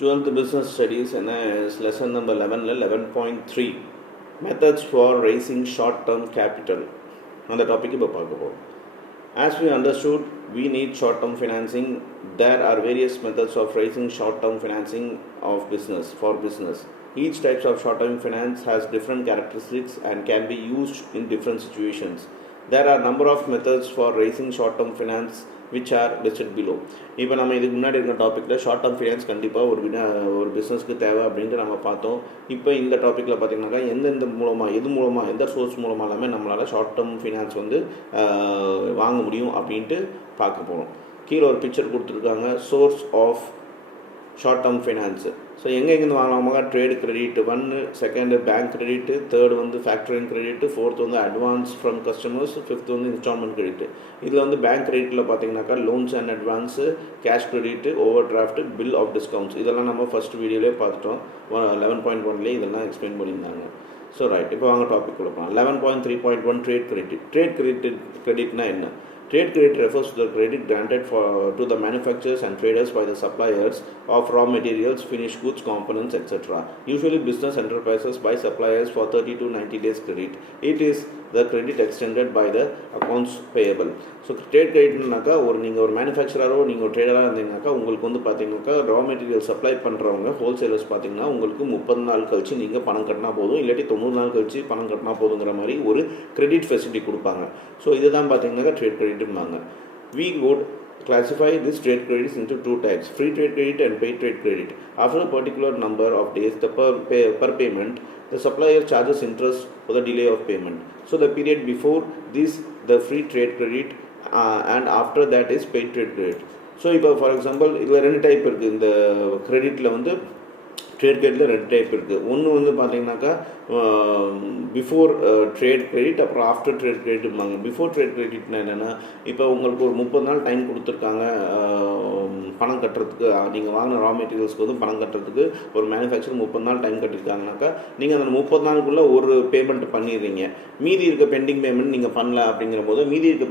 12th business studies and lesson number 11 11.3 methods for raising short term capital அந்த topic இப்போ பார்க்க போகிறோம். As we understood, we need short term financing. There are various methods of raising short term financing of business for business. Each types of short term finance has different characteristics and can be used in different situations. There are number of methods for raising short term finance which are listed below. இப்போ நம்ம இதுக்கு முன்னாடி இருக்கிற டாப்பிக்கில் short term finance கண்டிப்பாக ஒரு பிஸ்னஸ்க்கு தேவை அப்படின்ட்டு நம்ம பார்த்தோம். இப்போ இந்த டாப்பிக்கில் பார்த்திங்கனாக்கா எந்த சோர்ஸ் மூலமாக எல்லாமே நம்மளால் ஷார்ட் டேர்ம் ஃபினான்ஸ் வந்து வாங்க முடியும் அப்படின்ட்டு பார்க்க போகிறோம். கீழே ஒரு பிக்சர் கொடுத்துருக்காங்க, source of short term finance. So எங்கேருந்து வாங்கலாமாங்க? Trade credit 1, second bank credit, third வந்து ஃபேக்டரிங் கிரெடிட்டு, ஃபோர்த் வந்து அட்வான்ஸ் ஃப்ரம் கஸ்டமர்ஸ், ஃபிஃப்த் வந்து இன்ஸ்டால்மெண்ட் கிரெடிட். இதில் வந்து பேங்க் கிரெடிட்டில் பார்த்தீங்கன்னாக்கா loans and advance, cash credit, overdraft, bill of discounts இதெல்லாம் நம்ம ஃபஸ்ட் வீடியோலேயே பார்த்துட்டோம். 11.1 இதெல்லாம் எக்ஸ்பிளைன் பண்ணியிருந்தாங்க. ஸோ ரைட், இப்போ வாங்க டாபிக் கொடுப்போம். 11.3.1 ட்ரேட் கிரெடிட். ட்ரேட் கிரெடிட்னா என்ன? Trade credit refers to the credit granted to the manufacturers and traders by the suppliers of raw materials, finished goods, components, etc. Usually business enterprises buy suppliers for 30 to 90 days credit. It is the credit extended by the accounts payable. So trade கிரெடிட்னாக்கா நீங்கள் ஒரு மேனுஃபேக்சரரோ நீங்கள் ஒரு ட்ரேடராக இருந்தீங்கன்னாக்கா உங்களுக்கு வந்து பார்த்தீங்கன்னாக்கா raw material supply பண்ணுறவங்க wholesalers பார்த்தீங்கன்னா உங்களுக்கு 30 நாள் கழிச்சு நீங்கள் பணம் கட்டினா போதும், இல்லாட்டி 90 நாள் கழிச்சு பணம் கட்டினா போதுங்கிற மாதிரி ஒரு கிரெடிட் ஃபெசிலிட்டி கொடுப்பாங்க. ஸோ இதுதான் பார்த்தீங்கன்னாக்கா trade கிரெடிட்பாங்க. We would classify these trade credits into two types: free trade credit and paid trade credit. After a particular number of days per payment, the supplier charges interest for the delay of payment. So the period before this the free trade credit and after that is paid trade credit. So இப்போ for example இதில் 2 type இருக்குது. இந்த கிரெடிட்டில் வந்து trade கிரெடிட்டில் 2 type இருக்குது. ஒன்று வந்து பார்த்தீங்கன்னாக்கா before trade credit, அப்புறம் ஆஃப்டர் ட்ரேட் கிரெடிட்பாங்க. பிஃபோர் ட்ரேட் கிரெடிட்னா என்னென்னா, இப்போ உங்களுக்கு ஒரு 30 நாள் டைம் கொடுத்துருக்காங்க பணம் கட்டுறதுக்கு. நீங்கள் வாங்கின ரா மெட்டீரியல்ஸ்க்கு வந்து பணம் கட்டுறதுக்கு ஒரு மேனுஃபேக்சர் 30 நாள் டைம் கட்டிருக்காங்கனாக்கா நீங்கள் அந்த 30 நாளுக்குள்ளே ஒரு பேமெண்ட் பண்ணிடுறீங்க. மீதி இருக்க பெண்டிங் பேமெண்ட் நீங்கள் பண்ணல அப்படிங்கிற போது மீதி இருக்க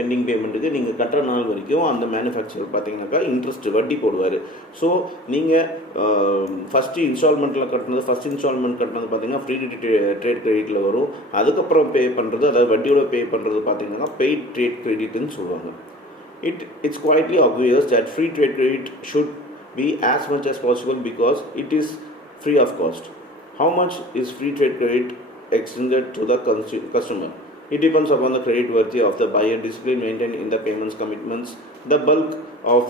பெண்டிங் பேமெண்ட்டுக்கு நீங்கள் கட்டுற நாள் வரைக்கும் அந்த மேனுஃபேக்சர் பார்த்தீங்கன்னாக்கா இன்ட்ரெஸ்ட் வட்டி போடுவார். ஸோ நீங்கள் ஃபஸ்ட்டு இன்ஸ்டால்மெண்ட்டில் கட்டினது, ஃபஸ்ட் இன்ஸ்டால்மெண்ட் கட்டினது பார்த்தீங்கன்னா ஃப்ரீ ட்ரேட் கிரெடிட்டில் வரும். அதுக்கப்புறம் பே பண்ணுறது, அதாவது வட்டியோட பே பண்ணுறது பார்த்தீங்கன்னா பெய்ட் ட்ரேட் கிரெடிட்னு சொல்லுவாங்க. It's quietly obvious that free trade credit should be as much as possible because it is free of cost. How much is free trade credit extended to the customer? It depends upon the credit worthy of the buyer, discipline maintained in the payments commitments, the bulk of